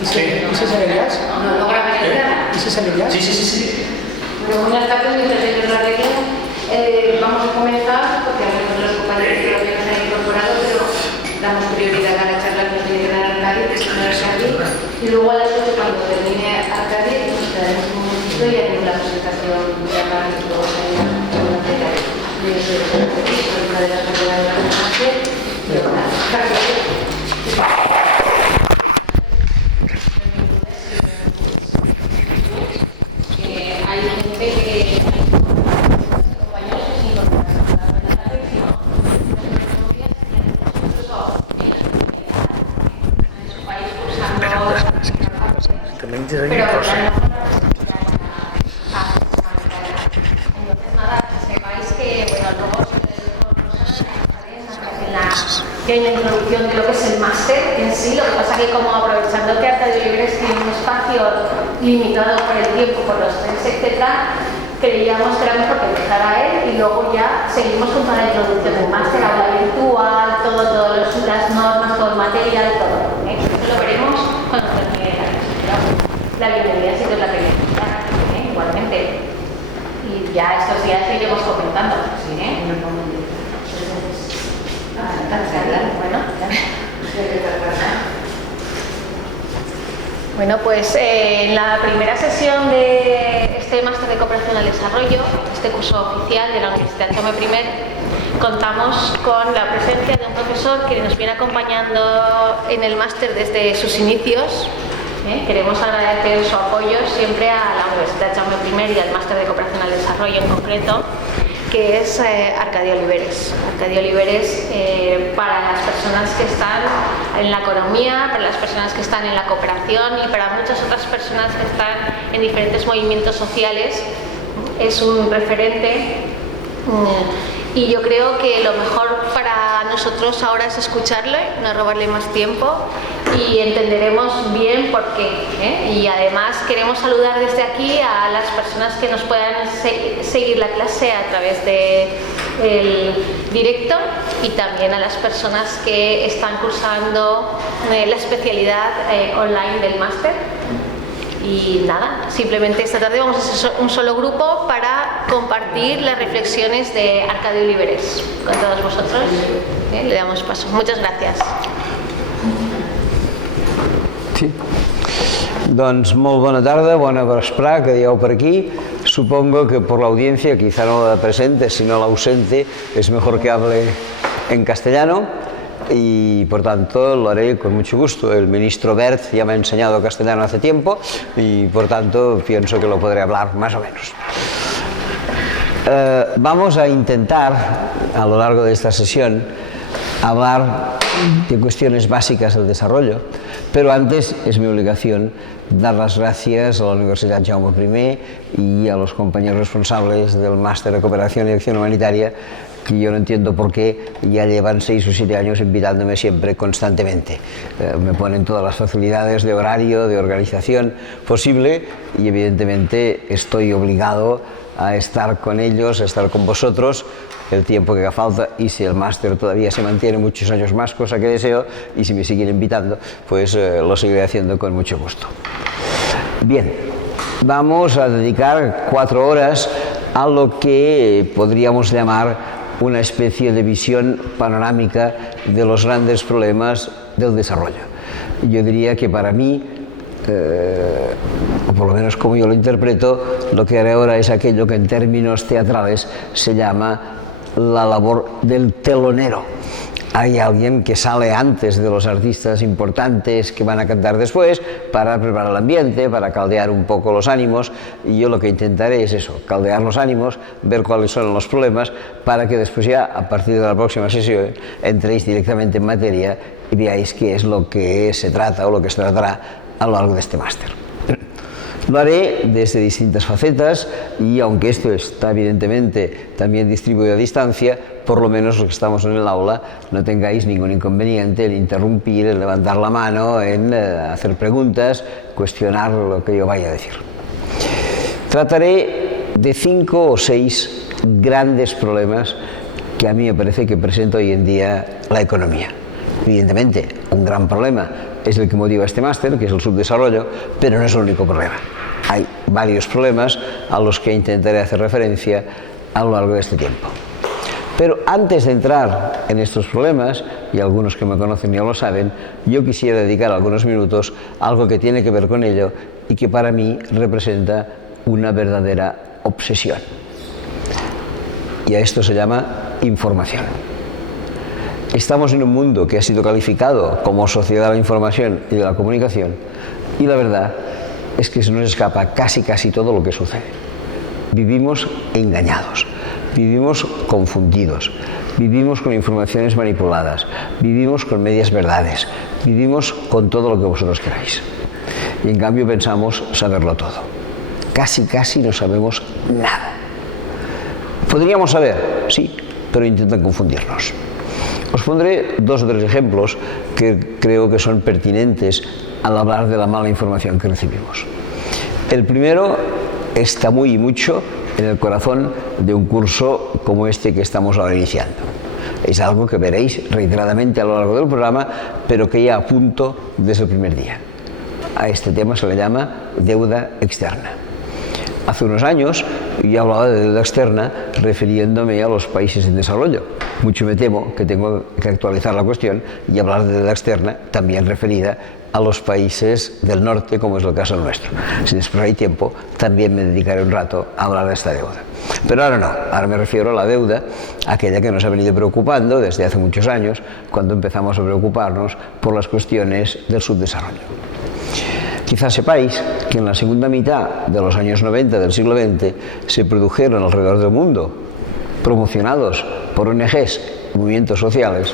¿Y si sale jazz? No grabé nada. ¿Y si sale jazz? Sí. Bueno, buenas tardes, bienvenidos a la reunión. Vamos a comenzar, porque algunos de los compañeros todavía no se han incorporado, pero damos prioridad a la charla que nos tiene que dar Arcadio, que es aquí. Y luego a las 8, cuando termine Arcadio, nos quedaremos un momentito y haremos la presentación de Arcadio y luego haremos una materia. Yo soy una de las autoridades de la presentación. Y ahora, Arcadio. Hay gente que compañeros que se incorporan a la tarde, sino en su país cursando entonces nada, que sepáis que bueno, luego en la introducción de lo que es el máster en sí, lo que pasa que como aprovechando que Arcadio Libres tiene un espacio limitado por el tiempo, por los test, etcétera, creíamos que era mejor que empezara él y luego ya seguimos con toda la introducción del máster, aula virtual, todas las normas, todo el material, todo. Eso lo veremos cuando termine la bienvenida, si Dios la queréis, igualmente. Y ya estos días seguiremos comentando, ¿sí? Bueno, pues en la primera sesión de este máster de cooperación al desarrollo, este curso oficial de la Universidad Jaume I, contamos con la presencia de un profesor que nos viene acompañando en el máster desde sus inicios. Queremos agradecer su apoyo siempre a la Universidad Jaume I y al máster de cooperación al desarrollo en concreto, que es Arcadio Oliveres. Arcadio Oliveres para las personas que están en la economía, para las personas que están en la cooperación y para muchas otras personas que están en diferentes movimientos sociales, es un referente. Y yo creo que lo mejor para nosotros ahora es escucharle, no robarle más tiempo y entenderemos bien por qué. Y además queremos saludar desde aquí a las personas que nos puedan seguir la clase a través del directo y también a las personas que están cursando la especialidad online del máster. Y nada, simplemente esta tarde vamos a hacer un solo grupo para compartir las reflexiones de Arcadio Oliveres con todos vosotros. Le damos paso. Muchas gracias. Sí. Doncs molt bona tarda, bona vesprà, que dieu per aquí. Supongo que por la audiencia, quizá no la presente, sino la ausente, es mejor que hable en castellano. Y por tanto lo haré con mucho gusto. El ministro Wert ya me ha enseñado castellano hace tiempo y por tanto pienso que lo podré hablar más o menos. Vamos a intentar a lo largo de esta sesión hablar de cuestiones básicas del desarrollo, pero antes es mi obligación dar las gracias a la Universidad Jaume I y a los compañeros responsables del Máster de Cooperación y Acción Humanitaria, que yo no entiendo por qué ya llevan 6 o 7 años invitándome siempre constantemente. Me ponen todas las facilidades de horario, de organización posible y evidentemente estoy obligado a estar con ellos, a estar con vosotros el tiempo que haga falta y si el máster todavía se mantiene muchos años más, cosa que deseo, y si me siguen invitando, pues lo seguiré haciendo con mucho gusto. Bien, vamos a dedicar 4 horas a lo que podríamos llamar una especie de visión panorámica de los grandes problemas del desarrollo. Yo diría que para mí, o por lo menos como yo lo interpreto, lo que haré ahora es aquello que en términos teatrales se llama la labor del telonero. Hay alguien que sale antes de los artistas importantes que van a cantar después para preparar el ambiente, para caldear un poco los ánimos, y yo lo que intentaré es eso, caldear los ánimos, ver cuáles son los problemas, para que después ya, a partir de la próxima sesión, entréis directamente en materia y veáis qué es lo que se trata o lo que se tratará a lo largo de este máster. Lo haré desde distintas facetas y aunque esto está evidentemente también distribuido a distancia, por lo menos los que estamos en el aula no tengáis ningún inconveniente en interrumpir, en levantar la mano, en hacer preguntas, cuestionar lo que yo vaya a decir. Trataré de 5 o 6 grandes problemas que a mí me parece que presenta hoy en día la economía. Evidentemente, un gran problema es el que motiva este máster, que es el subdesarrollo, pero no es el único problema. Hay varios problemas a los que intentaré hacer referencia a lo largo de este tiempo. Pero antes de entrar en estos problemas, y algunos que me conocen ya lo saben, yo quisiera dedicar algunos minutos a algo que tiene que ver con ello y que para mí representa una verdadera obsesión. Y a esto se llama información. Estamos en un mundo que ha sido calificado como sociedad de la información y de la comunicación, y la verdad es que se nos escapa casi todo lo que sucede. Vivimos engañados, vivimos confundidos, vivimos con informaciones manipuladas, vivimos con medias verdades, vivimos con todo lo que vosotros queráis. Y en cambio pensamos saberlo todo. Casi no sabemos nada. Podríamos saber, sí, pero intentan confundirnos. Os pondré 2 o 3 ejemplos que creo que son pertinentes al hablar de la mala información que recibimos. El primero está muy y mucho en el corazón de un curso como este que estamos ahora iniciando. Es algo que veréis reiteradamente a lo largo del programa, pero que ya apunto desde el primer día. A este tema se le llama deuda externa. Hace unos años yo hablaba de deuda externa refiriéndome a los países en desarrollo. Mucho me temo que tengo que actualizar la cuestión y hablar de deuda externa también referida a los países del norte, como es el caso nuestro. Si después hay tiempo, también me dedicaré un rato a hablar de esta deuda. Pero ahora no, ahora me refiero a la deuda, aquella que nos ha venido preocupando desde hace muchos años, cuando empezamos a preocuparnos por las cuestiones del subdesarrollo. Quizás sepáis que en la segunda mitad de los años 90 del siglo XX se produjeron alrededor del mundo, promocionados por ONGs y movimientos sociales,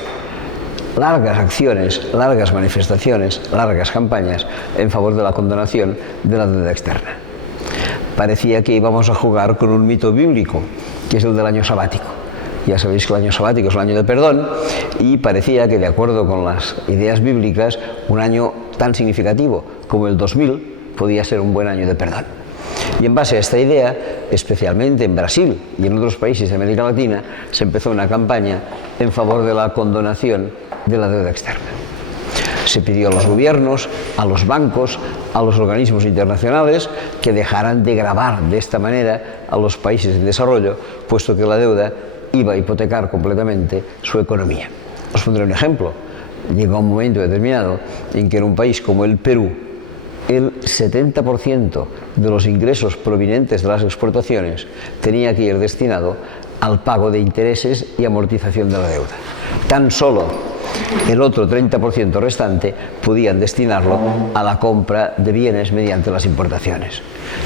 largas acciones, largas manifestaciones, largas campañas en favor de la condonación de la deuda externa. Parecía que íbamos a jugar con un mito bíblico, que es el del año sabático. Ya sabéis que el año sabático es el año de perdón, y parecía que, de acuerdo con las ideas bíblicas, un año tan significativo como el 2000 podía ser un buen año de perdón. Y en base a esta idea, especialmente en Brasil y en otros países de América Latina, se empezó una campaña en favor de la condonación de la deuda externa. Se pidió a los gobiernos, a los bancos, a los organismos internacionales que dejaran de gravar de esta manera a los países en desarrollo, puesto que la deuda iba a hipotecar completamente su economía. Os pondré un ejemplo. Llegó un momento determinado en que en un país como el Perú, el 70% de los ingresos provenientes de las exportaciones tenía que ir destinado al pago de intereses y amortización de la deuda. Tan solo el otro 30% restante podían destinarlo a la compra de bienes mediante las importaciones.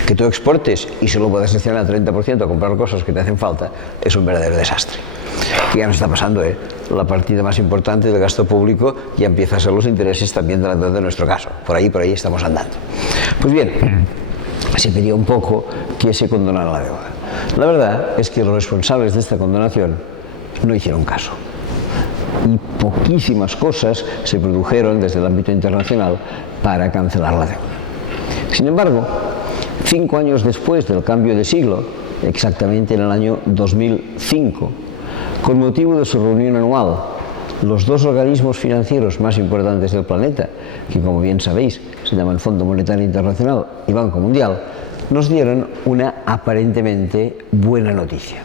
Que tú exportes y solo puedas destinar el 30% a comprar cosas que te hacen falta es un verdadero desastre. Y ya nos está pasando, la partida más importante del gasto público ya empieza a ser los intereses también de la deuda en nuestro caso. Por ahí estamos andando. Pues bien, se pidió un poco que se condonara la deuda. La verdad es que los responsables de esta condonación no hicieron caso. Y poquísimas cosas se produjeron desde el ámbito internacional para cancelar la deuda. Sin embargo, 5 años después del cambio de siglo, exactamente en el año 2005, con motivo de su reunión anual, los 2 organismos financieros más importantes del planeta, que como bien sabéis se llaman Fondo Monetario Internacional y Banco Mundial, nos dieron una aparentemente buena noticia.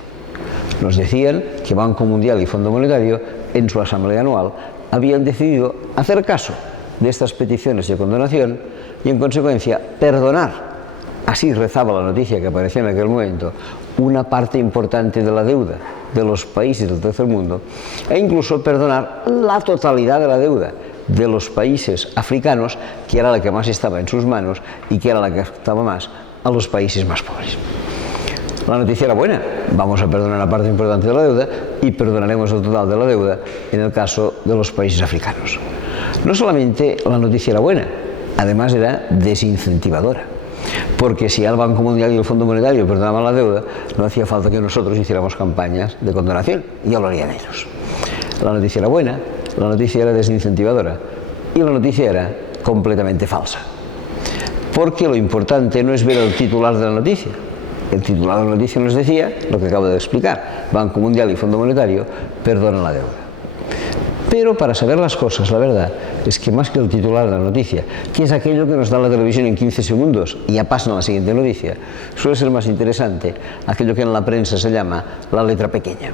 Nos decían que Banco Mundial y Fondo Monetario, en su asamblea anual, habían decidido hacer caso de estas peticiones de condonación y, en consecuencia, perdonar, así rezaba la noticia que aparecía en aquel momento, una parte importante de la deuda de los países del tercer mundo, e incluso perdonar la totalidad de la deuda de los países africanos, que era la que más estaba en sus manos y que era la que afectaba más a los países más pobres. La noticia era buena, vamos a perdonar una parte importante de la deuda y perdonaremos el total de la deuda en el caso de los países africanos. No solamente la noticia era buena, además era desincentivadora, porque si el Banco Mundial y el Fondo Monetario perdonaban la deuda, no hacía falta que nosotros hiciéramos campañas de condonación, ya lo harían ellos. La noticia era buena, la noticia era desincentivadora y la noticia era completamente falsa. Porque lo importante no es ver el titular de la noticia. El titular de la noticia nos decía lo que acabo de explicar: Banco Mundial y Fondo Monetario perdonan la deuda. Pero para saber las cosas, la verdad es que más que el titular de la noticia, que es aquello que nos da la televisión en 15 segundos y ya pasan a la siguiente noticia, suele ser más interesante aquello que en la prensa se llama la letra pequeña.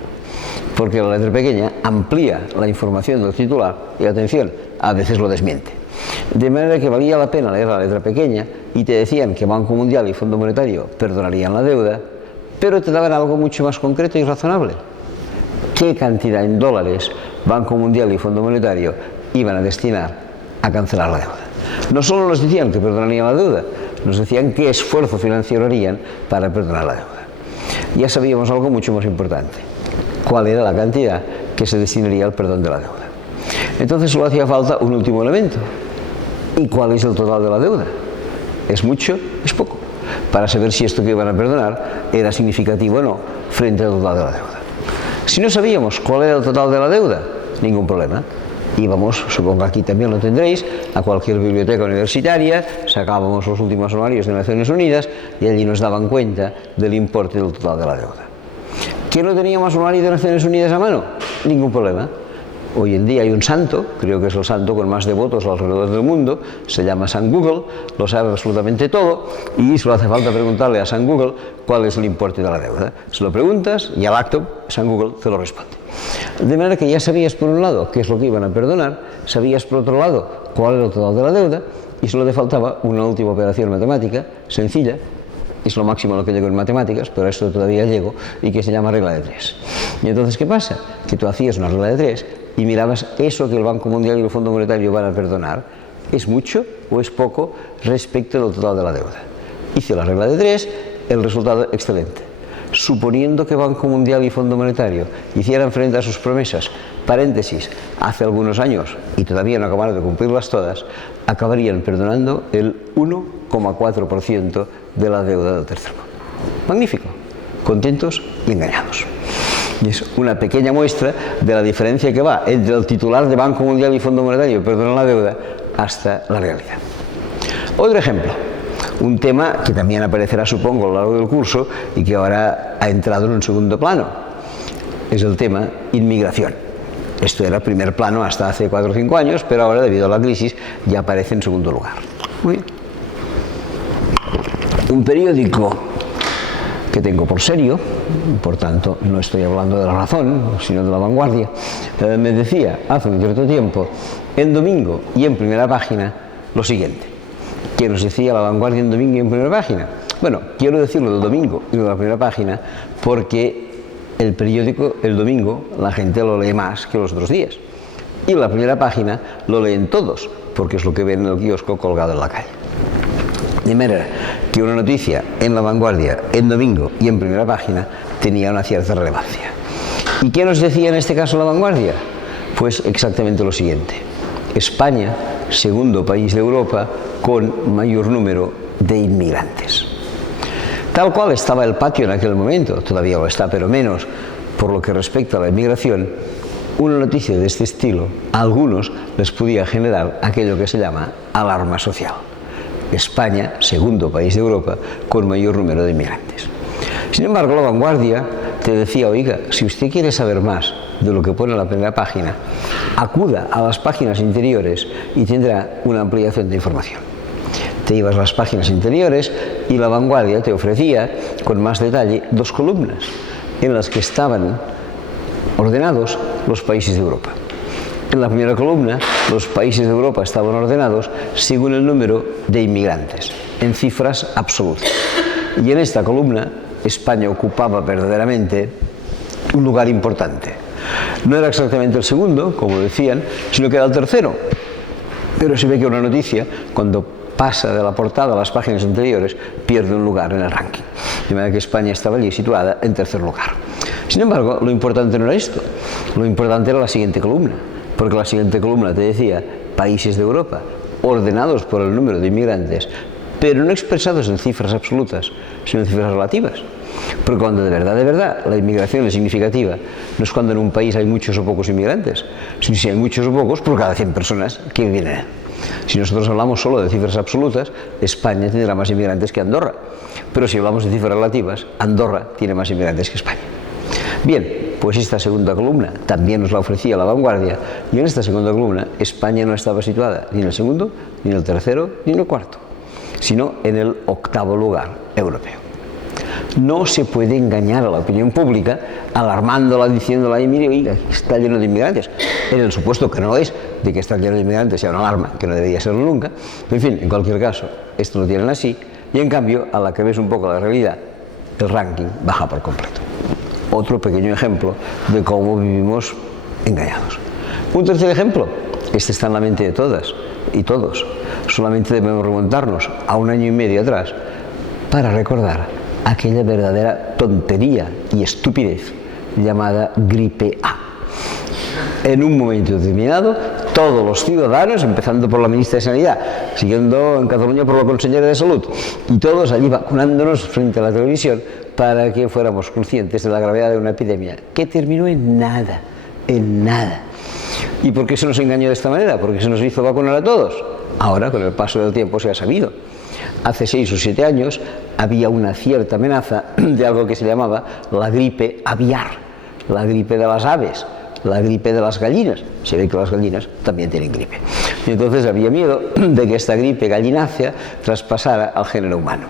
Porque la letra pequeña amplía la información del titular y, atención, a veces lo desmiente. De manera que valía la pena leer la letra pequeña y te decían que Banco Mundial y Fondo Monetario perdonarían la deuda, pero te daban algo mucho más concreto y razonable. ¿Qué cantidad en dólares Banco Mundial y Fondo Monetario iban a destinar a cancelar la deuda? No solo nos decían que perdonarían la deuda, nos decían qué esfuerzo financiero harían para perdonar la deuda. Ya sabíamos algo mucho más importante: cuál era la cantidad que se destinaría al perdón de la deuda. Entonces solo hacía falta un último elemento. ¿Y cuál es el total de la deuda? ¿Es mucho? ¿Es poco? Para saber si esto que iban a perdonar era significativo o no frente al total de la deuda. Si no sabíamos cuál era el total de la deuda, ningún problema. Íbamos, supongo que aquí también lo tendréis, a cualquier biblioteca universitaria, sacábamos los últimos anuarios de Naciones Unidas y allí nos daban cuenta del importe del total de la deuda. ¿Que no teníamos anuario de Naciones Unidas a mano? Ningún problema. Hoy en día hay un santo, creo que es el santo con más devotos alrededor del mundo, se llama San Google, lo sabe absolutamente todo y solo hace falta preguntarle a San Google cuál es el importe de la deuda. Se lo preguntas y al acto San Google te lo responde. De manera que ya sabías por un lado qué es lo que iban a perdonar, sabías por otro lado cuál era el total de la deuda y solo te faltaba una última operación matemática sencilla. Es lo máximo a lo que llego en matemáticas, pero a esto todavía llego, y que se llama regla de 3. Y entonces, ¿qué pasa? Que tú hacías una regla de 3 y mirabas eso que el Banco Mundial y el Fondo Monetario van a perdonar, ¿es mucho o es poco respecto del total de la deuda? Hice la regla de 3, el resultado excelente. Suponiendo que Banco Mundial y Fondo Monetario hicieran frente a sus promesas, paréntesis, hace algunos años, y todavía no acabaron de cumplirlas todas, acabarían perdonando el 1,4% de la deuda del tercer mundo. Magnífico, contentos y engañados. Y es una pequeña muestra de la diferencia que va entre el titular de Banco Mundial y Fondo Monetario, perdonar la deuda, hasta la realidad. Otro ejemplo, un tema que también aparecerá, supongo, a lo largo del curso y que ahora ha entrado en un segundo plano, es el tema inmigración. Esto era primer plano hasta hace 4 o 5 años, pero ahora, debido a la crisis, ya aparece en segundo lugar. Muy bien. Un periódico que tengo por serio, por tanto no estoy hablando de La Razón, sino de La Vanguardia, me decía hace un cierto tiempo, en Domingo y en primera página, lo siguiente. ¿Qué nos decía La Vanguardia en Domingo y en primera página? Bueno, quiero decirlo del Domingo y de la primera página porque el periódico, el Domingo, la gente lo lee más que los otros días. Y la primera página lo leen todos, porque es lo que ven en el kiosco colgado en la calle. De manera que una noticia en La Vanguardia, en Domingo y en primera página tenía una cierta relevancia. ¿Y qué nos decía en este caso La Vanguardia? Pues exactamente lo siguiente. España, segundo país de Europa con mayor número de inmigrantes. Tal cual estaba el patio en aquel momento, todavía lo está, pero menos por lo que respecta a la inmigración, una noticia de este estilo a algunos les podía generar aquello que se llama alarma social. España, segundo país de Europa con mayor número de inmigrantes. Sin embargo, La Vanguardia te decía, oiga, si usted quiere saber más de lo que pone en la primera página, acuda a las páginas interiores y tendrá una ampliación de información. Te ibas a las páginas interiores y La Vanguardia te ofrecía con más detalle 2 columnas en las que estaban ordenados los países de Europa. En la primera columna, los países de Europa estaban ordenados según el número de inmigrantes, en cifras absolutas. Y en esta columna, España ocupaba verdaderamente un lugar importante. No era exactamente el segundo, como decían, sino que era el tercero. Pero se ve que una noticia, cuando pasa de la portada a las páginas anteriores, pierde un lugar en el ranking. De manera que España estaba allí situada en tercer lugar. Sin embargo, lo importante no era esto. Lo importante era la siguiente columna. Porque la siguiente columna te decía países de Europa ordenados por el número de inmigrantes, pero no expresados en cifras absolutas, sino en cifras relativas. Porque cuando de verdad la inmigración es significativa, no es cuando en un país hay muchos o pocos inmigrantes, sino si hay muchos o pocos por cada 100 personas que vienen. Si nosotros hablamos solo de cifras absolutas, España tendrá más inmigrantes que Andorra. Pero si hablamos de cifras relativas, Andorra tiene más inmigrantes que España. Bien, Pues esta segunda columna también nos la ofrecía La Vanguardia, y en esta segunda columna España no estaba situada ni en el segundo, ni en el tercero, ni en el cuarto, sino en el 8º lugar europeo. No se puede engañar a la opinión pública alarmándola, diciéndola, mire, oiga, está lleno de inmigrantes, en el supuesto que no es de que estar lleno de inmigrantes sea una alarma, que no debería serlo nunca, pero en fin, en cualquier caso, esto lo tienen así, y en cambio, a la que ves un poco la realidad, el ranking baja por completo. Otro pequeño ejemplo de cómo vivimos engañados. Un tercer ejemplo, este está en la mente de todas y todos, solamente debemos remontarnos a 1 año y medio atrás para recordar aquella verdadera tontería y estupidez llamada gripe A. En un momento determinado, todos los ciudadanos, empezando por la ministra de Sanidad, siguiendo en Cataluña por la consellera de Salud, y todos allí vacunándonos frente a la televisión para que fuéramos conscientes de la gravedad de una epidemia que terminó en nada, en nada. ¿Y por qué se nos engañó de esta manera? Porque se nos hizo vacunar a todos. Ahora, con el paso del tiempo, se ha sabido. Hace 6 o 7 años había una cierta amenaza de algo que se llamaba la gripe aviar, la gripe de las aves, la gripe de las gallinas. Se ve que las gallinas también tienen gripe. Y entonces había miedo de que esta gripe gallinácea traspasara al género humano.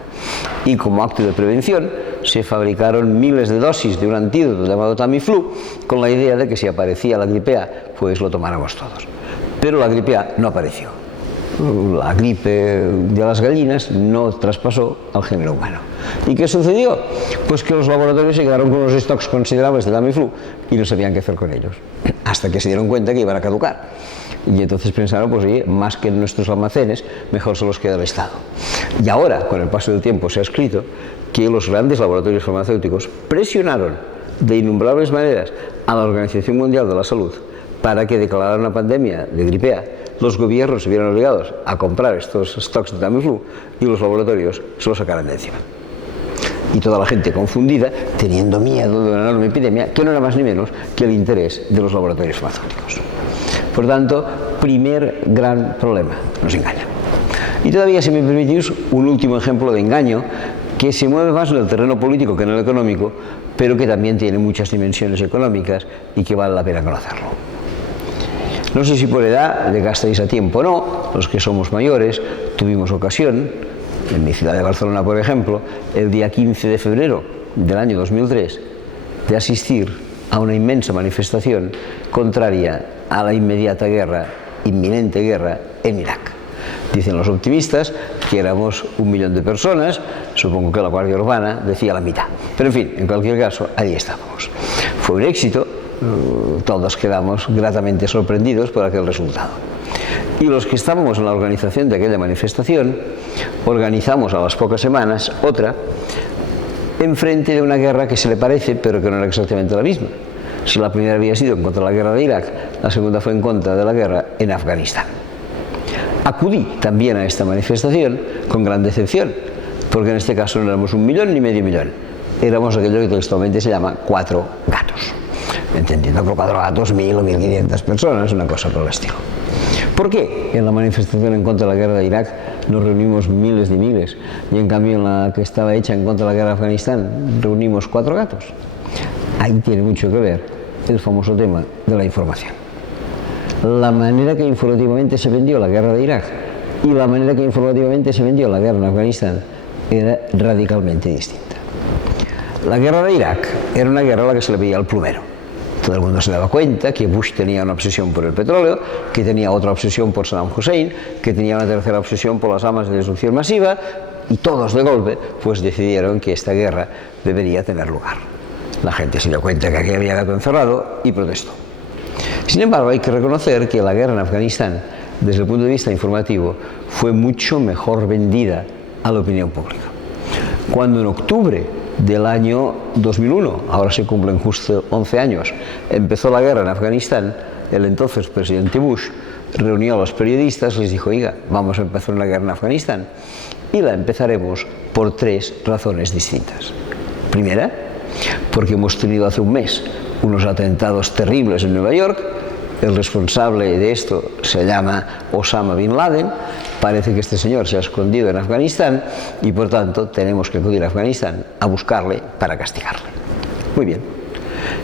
Y como acto de prevención se fabricaron miles de dosis de un antídoto llamado Tamiflu, con la idea de que si aparecía la gripe A, pues lo tomáramos todos. Pero la gripe A no apareció. La gripe de las gallinas no traspasó al género humano. ¿Y qué sucedió? Pues que los laboratorios se quedaron con unos stocks considerables de Tamiflu y no sabían qué hacer con ellos, hasta que se dieron cuenta que iban a caducar. Y entonces pensaron, pues oye, más que en nuestros almacenes, mejor se los queda el Estado. Y ahora, con el paso del tiempo, se ha escrito que los grandes laboratorios farmacéuticos presionaron de innumerables maneras a la Organización Mundial de la Salud para que declarara una pandemia de gripe A. Los gobiernos se vieron obligados a comprar estos stocks de Tamiflu y los laboratorios se los sacaran de encima. Y toda la gente confundida, teniendo miedo de una enorme epidemia, que no era más ni menos que el interés de los laboratorios farmacéuticos. Por tanto, primer gran problema, nos engañan. Y todavía, si me permitís, un último ejemplo de engaño que se mueve más en el terreno político que en el económico, pero que también tiene muchas dimensiones económicas y que vale la pena conocerlo. No sé si por edad le gastáis a tiempo o no, los que somos mayores tuvimos ocasión, en mi ciudad de Barcelona por ejemplo, el día 15 de febrero del año 2003, de asistir a una inmensa manifestación contraria a la inmediata guerra, inminente guerra en Irak. Dicen los optimistas que éramos 1 millón de personas, supongo que la Guardia Urbana decía la mitad. Pero en fin, en cualquier caso, ahí estábamos. Fue un éxito. Todos quedamos gratamente sorprendidos por aquel resultado. Y los que estábamos en la organización de aquella manifestación, organizamos a las pocas semanas otra enfrente de una guerra que se le parece, pero que no era exactamente la misma. Si la primera había sido en contra de la guerra de Irak, la segunda fue en contra de la guerra en Afganistán. Acudí también a esta manifestación con gran decepción, porque en este caso no éramos 1 millón ni medio millón, éramos aquello que textualmente se llama 4 gatos. Entendiendo por 4 gatos 1.000 o 1.500 personas, una cosa por el estilo. ¿Por qué en la manifestación en contra de la guerra de Irak nos reunimos miles de miles y en cambio en la que estaba hecha en contra de la guerra de Afganistán reunimos 4 gatos? Ahí tiene mucho que ver el famoso tema de la información. La manera que informativamente se vendió la guerra de Irak y la manera que informativamente se vendió la guerra en Afganistán era radicalmente distinta. La guerra de Irak era una guerra a la que se le veía el plumero. Todo el mundo se daba cuenta que Bush tenía una obsesión por el petróleo, que tenía otra obsesión por Saddam Hussein, que tenía una tercera obsesión por las armas de destrucción masiva, y todos de golpe pues decidieron que esta guerra debería tener lugar. La gente se dio cuenta que aquí había gato encerrado y protestó. Sin embargo, hay que reconocer que la guerra en Afganistán, desde el punto de vista informativo, fue mucho mejor vendida a la opinión pública. Cuando en octubre del año 2001, ahora se cumplen justo 11 años, empezó la guerra en Afganistán, el entonces presidente Bush reunió a los periodistas y les dijo, oiga, vamos a empezar una guerra en Afganistán y la empezaremos por 3 razones distintas. Primera, porque hemos tenido hace un mes unos atentados terribles en Nueva York. El responsable de esto se llama Osama Bin Laden. Parece que este señor se ha escondido en Afganistán y por tanto tenemos que acudir a Afganistán a buscarle para castigarle. Muy bien.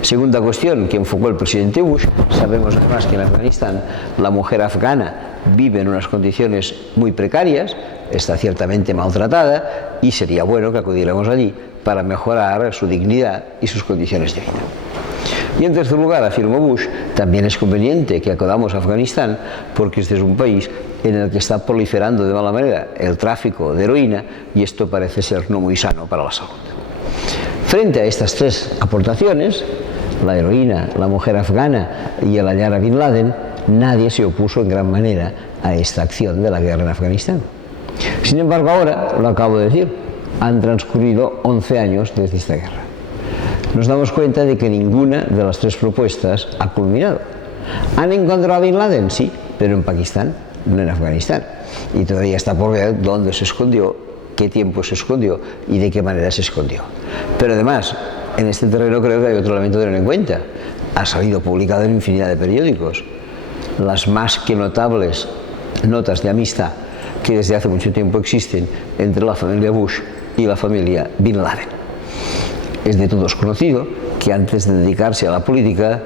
Segunda cuestión que enfocó el presidente Bush, sabemos además que en Afganistán la mujer afgana vive en unas condiciones muy precarias, está ciertamente maltratada y sería bueno que acudiéramos allí para mejorar su dignidad y sus condiciones de vida. Y en tercer lugar, afirmó Bush, también es conveniente que acudamos a Afganistán porque este es un país en el que está proliferando de mala manera el tráfico de heroína y esto parece ser no muy sano para la salud. Frente a estas tres aportaciones, la heroína, la mujer afgana y el hallar a Bin Laden, nadie se opuso en gran manera a esta acción de la guerra en Afganistán. Sin embargo, ahora, lo acabo de decir, han transcurrido 11 años desde esta guerra. Nos damos cuenta de que ninguna de las tres propuestas ha culminado. ¿Han encontrado a Bin Laden? Sí, pero en Pakistán, no en Afganistán. Y todavía está por ver dónde se escondió, qué tiempo se escondió y de qué manera se escondió. Pero además, en este terreno creo que hay otro elemento a tener en cuenta. Ha salido publicado en infinidad de periódicos las más que notables notas de amistad que desde hace mucho tiempo existen entre la familia Bush y la familia Bin Laden. Es de todos conocido que antes de dedicarse a la política,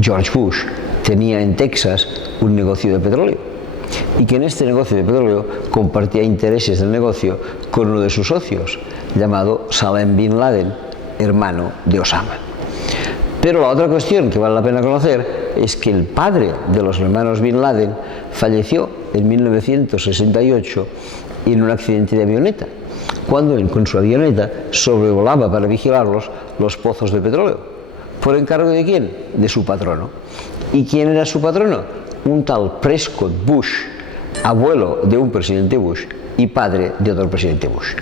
George Bush tenía en Texas un negocio de petróleo y que en este negocio de petróleo compartía intereses del negocio con uno de sus socios, llamado Salem Bin Laden, hermano de Osama. Pero la otra cuestión que vale la pena conocer es que el padre de los hermanos Bin Laden falleció en 1968 en un accidente de avioneta, cuando él con su avioneta sobrevolaba para vigilarlos los pozos de petróleo. ¿Por encargo de quién? De su patrono. ¿Y quién era su patrono? Un tal Prescott Bush, abuelo de un presidente Bush y padre de otro presidente Bush.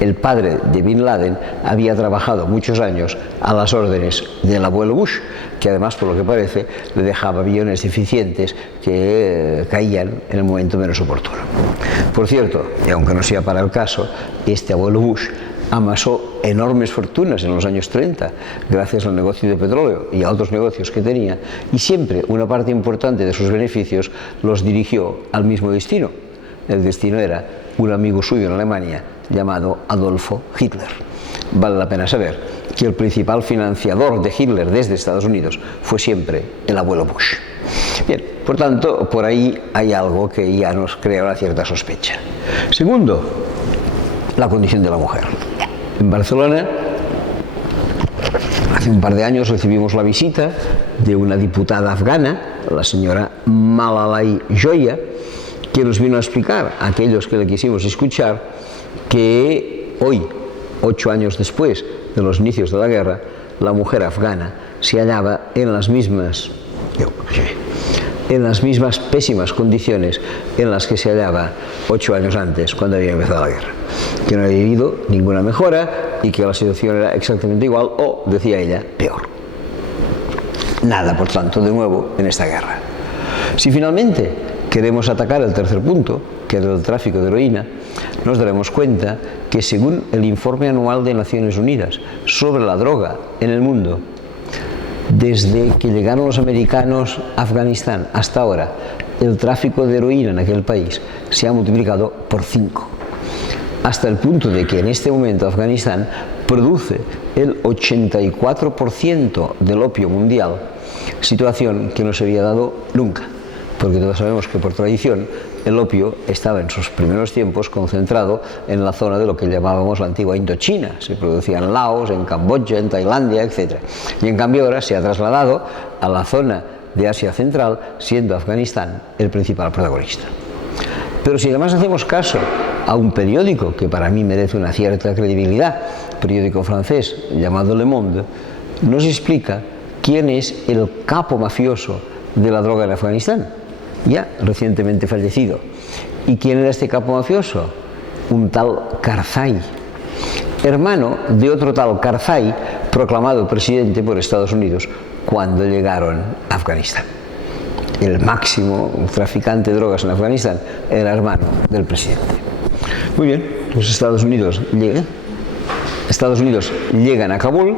El padre de Bin Laden había trabajado muchos años a las órdenes del abuelo Bush, que además, por lo que parece, le dejaba aviones eficientes que caían en el momento menos oportuno. Por cierto, y aunque no sea para el caso, este abuelo Bush amasó enormes fortunas en los años 30 gracias al negocio de petróleo y a otros negocios que tenía, y siempre una parte importante de sus beneficios los dirigió al mismo destino. El destino era un amigo suyo en Alemania llamado Adolfo Hitler. Vale la pena saber que el principal financiador de Hitler desde Estados Unidos fue siempre el abuelo Bush. Bien, por tanto, por ahí hay algo que ya nos crea una cierta sospecha. Segundo, la condición de la mujer. En Barcelona, hace un par de años recibimos la visita de una diputada afgana, la señora Malalai Joya, que nos vino a explicar a aquellos que le quisimos escuchar que hoy, 8 años después de los inicios de la guerra, la mujer afgana se hallaba en las mismas pésimas condiciones en las que se hallaba 8 años antes, cuando había empezado la guerra, que no había habido ninguna mejora y que la situación era exactamente igual o, decía ella, peor. Nada, por tanto, de nuevo en esta guerra. Si finalmente queremos atacar el tercer punto, que es el tráfico de heroína, nos daremos cuenta que según el informe anual de Naciones Unidas sobre la droga en el mundo, desde que llegaron los americanos a Afganistán hasta ahora, el tráfico de heroína en aquel país se ha multiplicado por 5, hasta el punto de que en este momento Afganistán produce el 84% del opio mundial, situación que no se había dado nunca, porque todos sabemos que por tradición el opio estaba en sus primeros tiempos concentrado en la zona de lo que llamábamos la antigua Indochina. Se producía en Laos, en Camboya, en Tailandia, etc. Y en cambio ahora se ha trasladado a la zona de Asia Central, siendo Afganistán el principal protagonista. Pero si además hacemos caso a un periódico que para mí merece una cierta credibilidad, periódico francés llamado Le Monde, nos explica quién es el capo mafioso de la droga en Afganistán, ya recientemente fallecido. ¿Y quién era este capo mafioso? Un tal Karzai, hermano de otro tal Karzai, proclamado presidente por Estados Unidos cuando llegaron a Afganistán. El máximo traficante de drogas en Afganistán era hermano del presidente. Muy bien, los Estados Unidos llegan a Kabul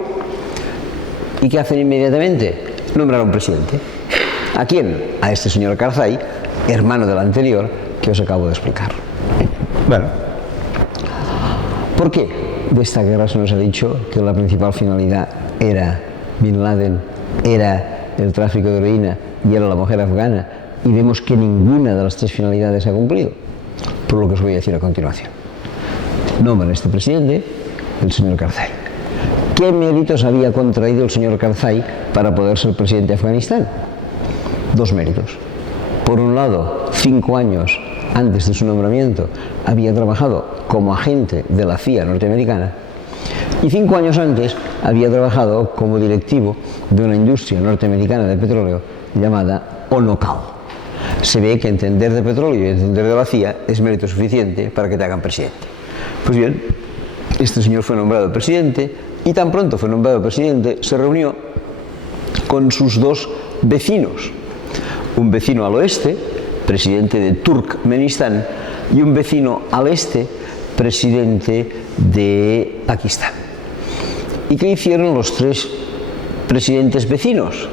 y ¿qué hacen inmediatamente? Nombrar a un presidente. ¿A quién? A este señor Karzai, hermano del anterior, que os acabo de explicar. Bueno, ¿por qué de esta guerra se nos ha dicho que la principal finalidad era Bin Laden, era el tráfico de heroína y era la mujer afgana, y vemos que ninguna de las tres finalidades se ha cumplido, por lo que os voy a decir a continuación. Nombran a este presidente, el señor Karzai. ¿Qué méritos había contraído el señor Karzai para poder ser presidente de Afganistán? Dos méritos. Por un lado, 5 años antes de su nombramiento había trabajado como agente de la CIA norteamericana, y 5 años antes había trabajado como directivo de una industria norteamericana de petróleo llamada ONOCAL. Se ve que entender de petróleo y entender de la CIA es mérito suficiente para que te hagan presidente. Pues bien, este señor fue nombrado presidente, y tan pronto fue nombrado presidente se reunió con sus dos vecinos, un vecino al oeste, presidente de Turkmenistán, y un vecino al este, presidente de Pakistán. ¿Y qué hicieron los tres presidentes vecinos?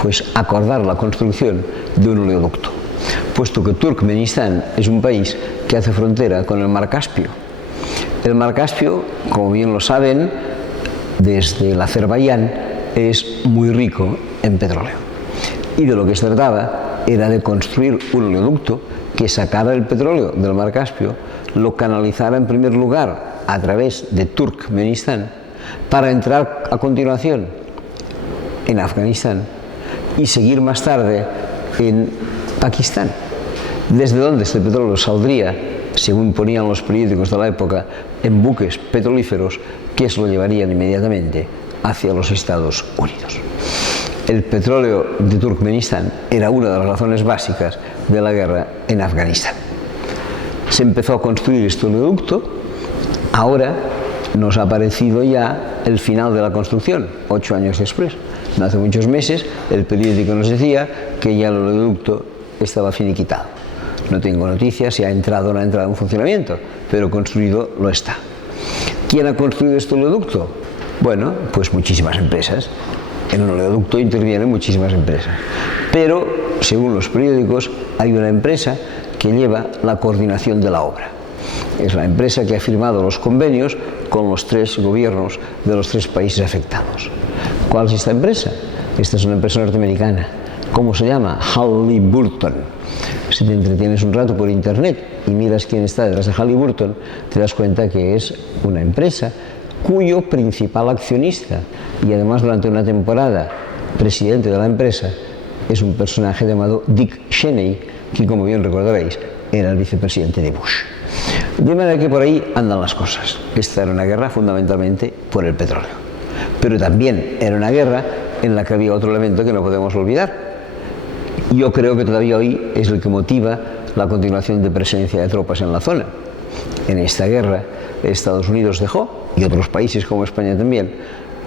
Pues acordar la construcción de un oleoducto, puesto que Turkmenistán es un país que hace frontera con el Mar Caspio. El Mar Caspio, como bien lo saben, desde el Azerbaiyán es muy rico en petróleo. Y de lo que se trataba era de construir un oleoducto que sacara el petróleo del Mar Caspio, lo canalizara en primer lugar a través de Turkmenistán para entrar a continuación en Afganistán y seguir más tarde en Pakistán, desde donde este petróleo saldría, según ponían los periódicos de la época, en buques petrolíferos que se lo llevarían inmediatamente hacia los Estados Unidos. El petróleo de Turkmenistán era una de las razones básicas de la guerra en Afganistán. Se empezó a construir este oleoducto. Ahora nos ha parecido ya el final de la construcción, 8 años después. No hace muchos meses el periódico nos decía que ya el oleoducto estaba finiquitado. No tengo noticias si ha entrado o no ha entrado en funcionamiento, pero construido lo está. ¿Quién ha construido este oleoducto? Bueno, pues muchísimas empresas. En un oleoducto intervienen muchísimas empresas. Pero, según los periódicos, hay una empresa que lleva la coordinación de la obra. Es la empresa que ha firmado los convenios con los 3 gobiernos de los 3 países afectados. ¿Cuál es esta empresa? Esta es una empresa norteamericana. ¿Cómo se llama? Halliburton. Si te entretienes un rato por internet y miras quién está detrás de Halliburton, te das cuenta que es una empresa cuyo principal accionista y además durante una temporada presidente de la empresa es un personaje llamado Dick Cheney, que como bien recordaréis era el vicepresidente de Bush. De manera que por ahí andan las cosas. Esta era una guerra fundamentalmente por el petróleo, pero también era una guerra en la que había otro elemento que no podemos olvidar. Yo creo que todavía hoy es el que motiva la continuación de presencia de tropas en la zona. En esta guerra Estados Unidos dejó, y otros países como España también,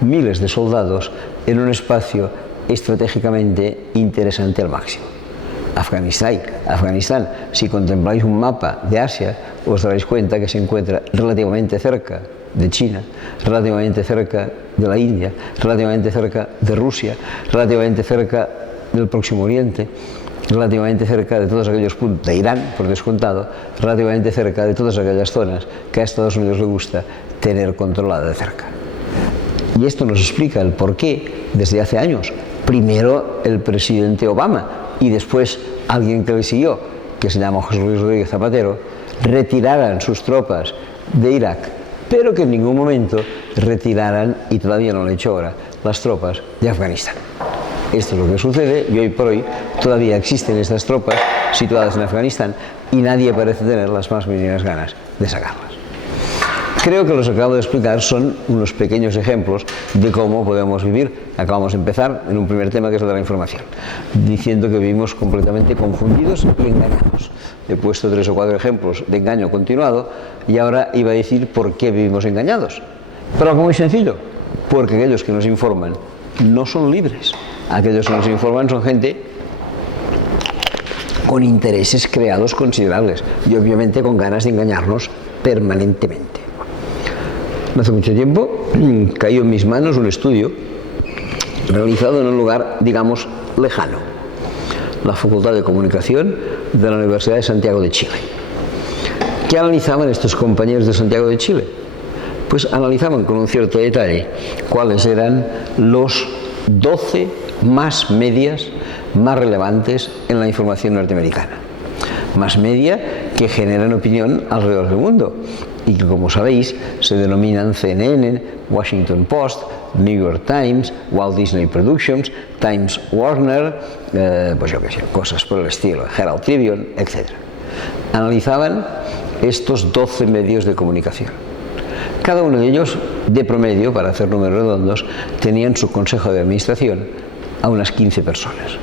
miles de soldados en un espacio estratégicamente interesante al máximo. Afganistán, si contempláis un mapa de Asia, os daréis cuenta que se encuentra relativamente cerca de China, relativamente cerca de la India, relativamente cerca de Rusia, relativamente cerca del Próximo Oriente, relativamente cerca de todos aquellos puntos, de Irán, por descontado, relativamente cerca de todas aquellas zonas que a Estados Unidos le gusta tener controlada de cerca. Y esto nos explica el por qué, desde hace años, primero el presidente Obama y después alguien que le siguió, que se llama José Luis Rodríguez Zapatero, retiraran sus tropas de Irak, pero que en ningún momento retiraran, y todavía no lo he hecho ahora, las tropas de Afganistán. Esto es lo que sucede y hoy por hoy todavía existen estas tropas situadas en Afganistán y nadie parece tener las más mínimas ganas de sacarlas. Creo que los que acabo de explicar son unos pequeños ejemplos de cómo podemos vivir. Acabamos de empezar en un primer tema que es el de la información, diciendo que vivimos completamente confundidos y engañados. He puesto 3 o 4 ejemplos de engaño continuado y ahora iba a decir por qué vivimos engañados. Pero algo muy sencillo, porque aquellos que nos informan no son libres. Aquellos que nos informan son gente con intereses creados considerables y obviamente con ganas de engañarnos permanentemente. No hace mucho tiempo cayó en mis manos un estudio realizado en un lugar, digamos, lejano, la Facultad de Comunicación de la Universidad de Santiago de Chile. ¿Qué analizaban estos compañeros de Santiago de Chile? pues analizaban con un cierto detalle cuáles eran los 12 más medias más relevantes en la información norteamericana. Más media que generan opinión alrededor del mundo y que, como sabéis, se denominan CNN, Washington Post, New York Times, Walt Disney Productions, Times Warner, pues yo qué sé, cosas por el estilo, Herald Tribune, etc. Analizaban estos 12 medios de comunicación. Cada uno de ellos, de promedio, para hacer números redondos, tenía en su consejo de administración a unas 15 personas.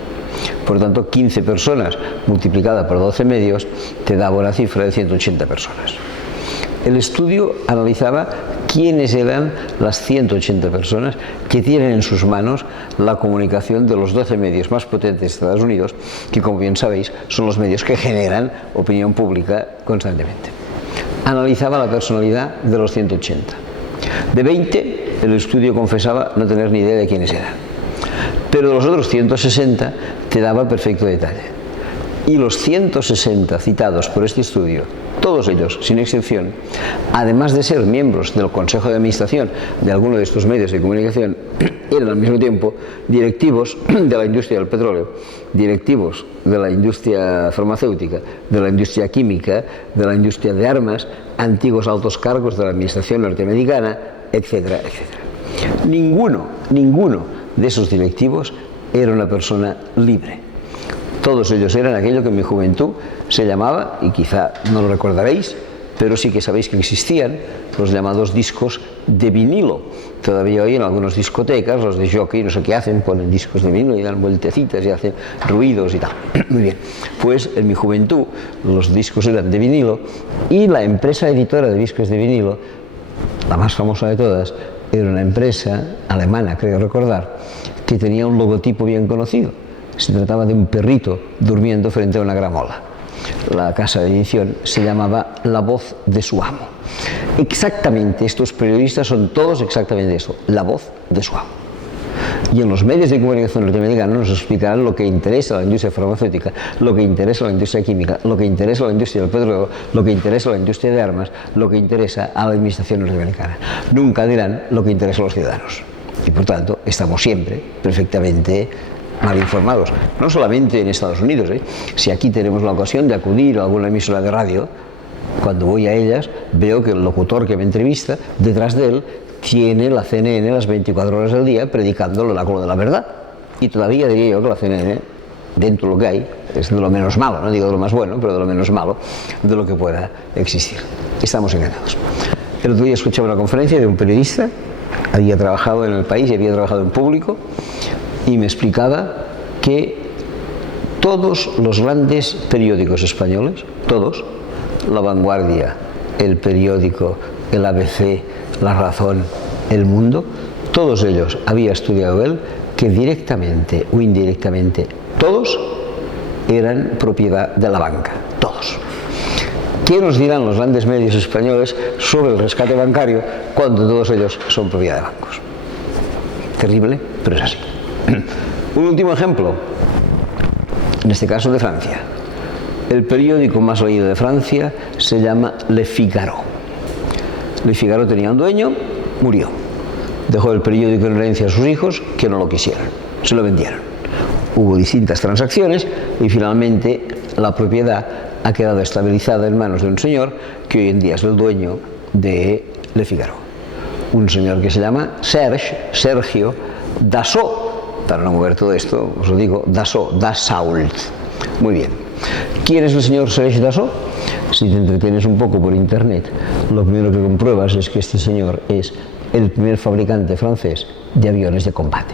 Por lo tanto, 15 personas multiplicada por 12 medios te daba una cifra de 180 personas. El estudio analizaba quiénes eran las 180 personas que tienen en sus manos la comunicación de los 12 medios más potentes de Estados Unidos, que, como bien sabéis, son los medios que generan opinión pública constantemente. Analizaba la personalidad de los 180. De 20, el estudio confesaba no tener ni idea de quiénes eran. Pero de los otros 160 te daba perfecto detalle. Y los 160 citados por este estudio, todos ellos, sin excepción, además de ser miembros del Consejo de Administración de alguno de estos medios de comunicación, eran al mismo tiempo directivos de la industria del petróleo, directivos de la industria farmacéutica, de la industria química, de la industria de armas, antiguos altos cargos de la administración norteamericana, etcétera, etcétera. Ninguno de esos directivos era una persona libre. Todos ellos eran aquello que en mi juventud se llamaba, y quizá no lo recordaréis, pero sí que sabéis que existían, los llamados discos de vinilo. Todavía hoy en algunas discotecas, los de jockey, no sé qué hacen, ponen discos de vinilo y dan vueltecitas y hacen ruidos y tal. Muy bien, pues en mi juventud los discos eran de vinilo y la empresa editora de discos de vinilo, la más famosa de todas, era una empresa alemana, creo recordar, que tenía un logotipo bien conocido. Se trataba de un perrito durmiendo frente a una gramola. La casa de edición se llamaba La Voz de su amo. Exactamente, estos periodistas son todos exactamente eso, la voz de su amo. Y en los medios de comunicación norteamericanos nos explicarán lo que interesa a la industria farmacéutica, lo que interesa a la industria química, lo que interesa a la industria del petróleo, lo que interesa a la industria de armas, lo que interesa a la administración norteamericana. Nunca dirán lo que interesa a los ciudadanos. Y por tanto, estamos siempre perfectamente mal informados, no solamente en Estados Unidos. Si aquí tenemos la ocasión de acudir a alguna emisora de radio, cuando voy a ellas veo que el locutor que me entrevista, detrás de él tiene la CNN las 24 horas del día predicando el oráculo de la verdad. Y todavía diría yo que la CNN, dentro de lo que hay, es de lo menos malo, no digo de lo más bueno, pero de lo menos malo de lo que pueda existir. Estamos engañados. El otro día escuchaba una conferencia de un periodista, había trabajado en el país y había trabajado en público, y me explicaba que todos los grandes periódicos españoles, todos, La Vanguardia, El Periódico, el ABC, La Razón, El Mundo, todos ellos, había estudiado él, que directamente o indirectamente todos eran propiedad de la banca, todos. ¿Qué nos dirán los grandes medios españoles sobre el rescate bancario cuando todos ellos son propiedad de bancos? Terrible, pero es así. Un último ejemplo, en este caso de Francia. El periódico más leído de Francia se llama Le Figaro. Le Figaro tenía un dueño, murió. Dejó el periódico en herencia a sus hijos, que no lo quisieron, se lo vendieron. Hubo distintas transacciones y finalmente la propiedad ha quedado estabilizada en manos de un señor que hoy en día es el dueño de Le Figaro. Un señor que se llama Sergio Dassault. Para no mover todo esto, os lo digo, Dassault. Muy bien. ¿Quién es el señor Serge Dassault? Si te entretienes un poco por internet, lo primero que compruebas es que este señor es el primer fabricante francés de aviones de combate.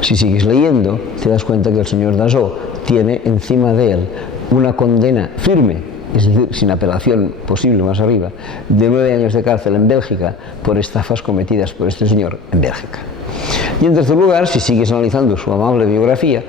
Si sigues leyendo, te das cuenta que el señor Dassault tiene encima de él una condena firme, es decir, sin apelación posible más arriba, de 9 años de cárcel en Bélgica por estafas cometidas por este señor en Bélgica. Y en tercer lugar, si sigues analizando su amable biografía,